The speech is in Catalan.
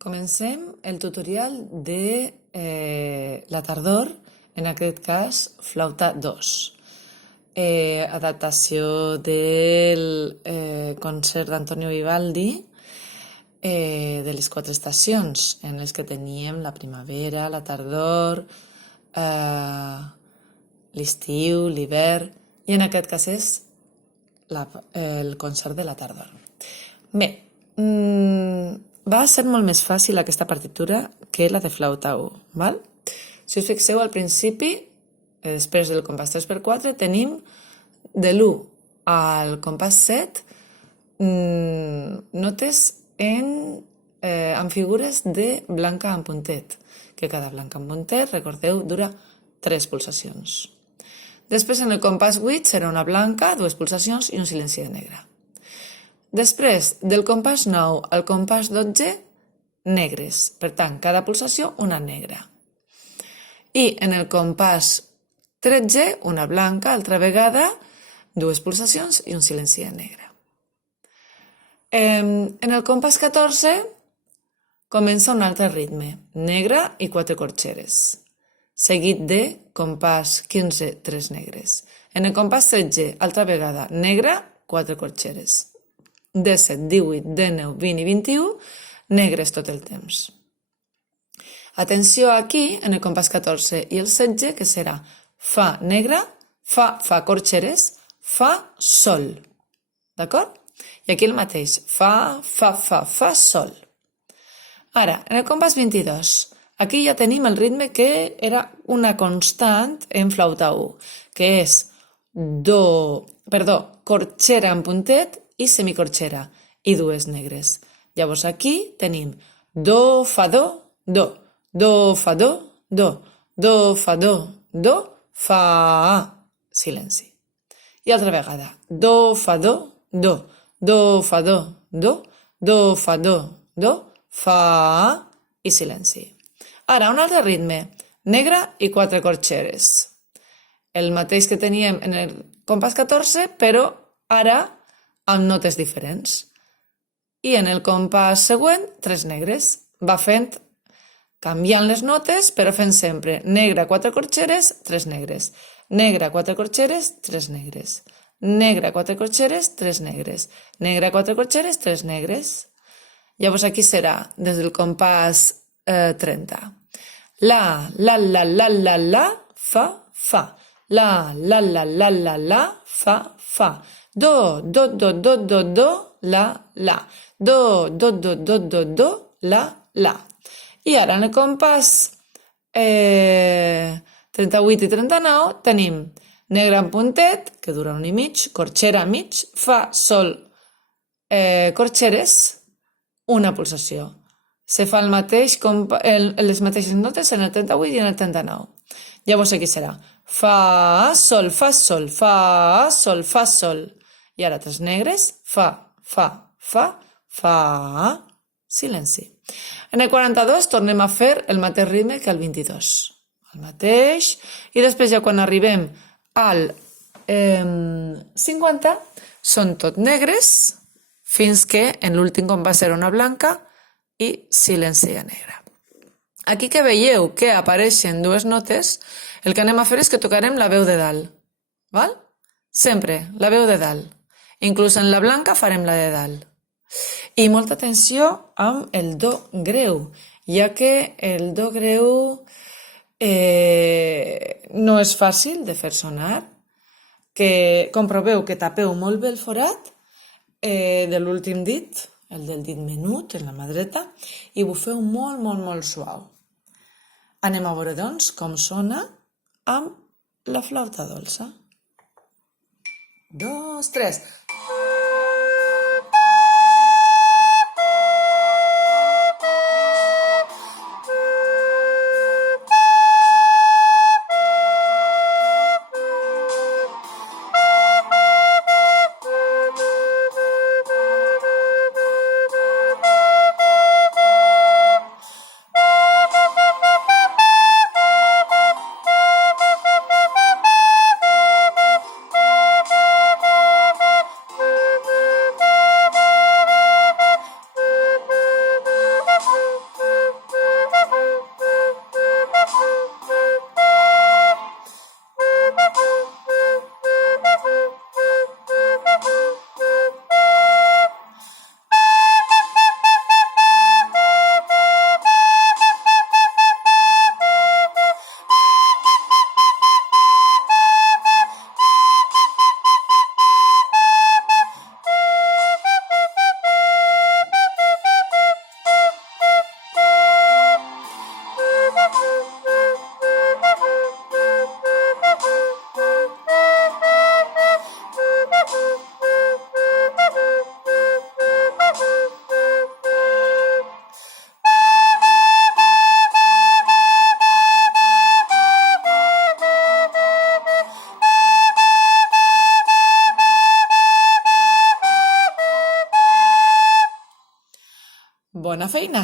Comencem el tutorial de la tardor, en aquest cas flauta 2. Adaptació del concert d'Antonio Vivaldi de les 4 estacions, en les que teníem la primavera, la tardor, l'estiu, l'hivern, i en aquest cas és el concert de la tardor. Bé, va ser molt més fàcil aquesta partitura que la de flauta 1, val? Si us fixeu al principi, després del compàs 3x4, tenim de l'1 al compàs 7 notes amb figures de blanca en puntet, que cada blanca en puntet, recordeu, dura 3 pulsacions. Després, en el compàs 8, serà una blanca, 2 pulsacions i un silenci de negre. Després, del compàs 9 al compàs 12, negres. Per tant, cada pulsació una negra. I en el compàs 13, una blanca, altra vegada, 2 pulsacions i un silenci de negre. En el compàs 14 comença un altre ritme, negre i 4 corxeres, seguit de compàs 15, 3 negres. En el compàs 16, altra vegada, negre, 4 corxeres. 17, 18, 19, 20 i 21, negres tot el temps. Atenció aquí, en el compàs 14 i el 16, que serà fa negre, fa corxeres, fa, sol. D'acord? I aquí el mateix, fa, sol. Ara, en el compàs 22, aquí ja tenim el ritme que era una constant en flauta 1, que és corxera en puntet i semicorxera, i 2 negres. Llavors aquí tenim do, fa, do, fa, do, fa, silenci. I altra vegada, do, fa, do, fa, do, fa, i silenci. Ara, un altre ritme, negre i 4 corxeres. El mateix que teníem en el compàs 14, però ara amb notes diferents. I en el compàs següent, 3 negres. Va fent, canviant les notes, però fent sempre negre, 4 corxeres, 3 negres. Negre, 4 corxeres, 3 negres. Negre, 4 corxeres, 3 negres. Negre, 4 corxeres, 3 negres. Llavors aquí serà des del compàs 30. La, fa. La, fa. Do, la. Do, la. I ara en el compàs 38 i 39 tenim negre en puntet, que dura 1 i mig, corxera a mig, fa, sol, corxeres, una pulsació. Se fa les mateixes notes en el 38 i en el 39. Llavors aquí serà fa, sol, fa, sol. I ara 3 negres, fa, silenci. En el 42 tornem a fer el mateix ritme que el 22. El mateix. I després ja quan arribem al 50 són tot negres fins que en l'últim compàs serà una blanca i silenci de negre. Aquí que veieu que apareixen 2 notes, el que anem a fer és que tocarem la veu de dalt. Val? Sempre, la veu de dalt. Inclús en la blanca farem la de dalt. I molta atenció amb el do greu, ja que el do greu no és fàcil de fer sonar, que comproveu que tapeu molt bé el forat de l'últim dit, el del dit menut, en la mà dreta, i bufeu molt suau. Anem a veure, doncs, com sona amb la flauta dolça. 2, 3... Bona feina!